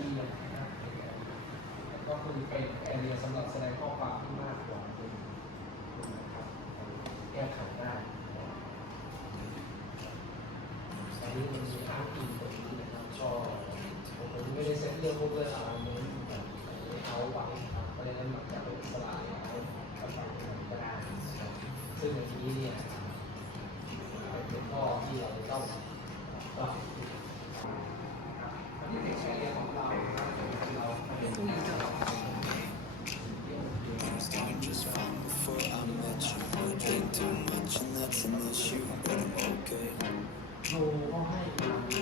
เรียนะครับก็คือเป็นแอเรียสำหรับแสดงข้อความที่มากกว่าเป็นนะครับแก้ไขได้อันนี้มันมีอ้างอิงตรงนี้นะครับก็ผมไม่ได้เซ็ตเรื่องพวกเรื่องอะไรนี้แบบเขาไว้ครับเพราะฉะนั้นมันจะเป็นอิสระแล้วก็ทำก็ได้นะครับซึ่งในที่นี้เนี่ยเป็นข้อที่เราต้องปรับอันนี้เป็นแชร์เรียนของเราเราเป็นผู้ที่จะทำ Just fine before I met you. I drink too much and that's an issue, but I'm okay. ครูก็ให้ความรู้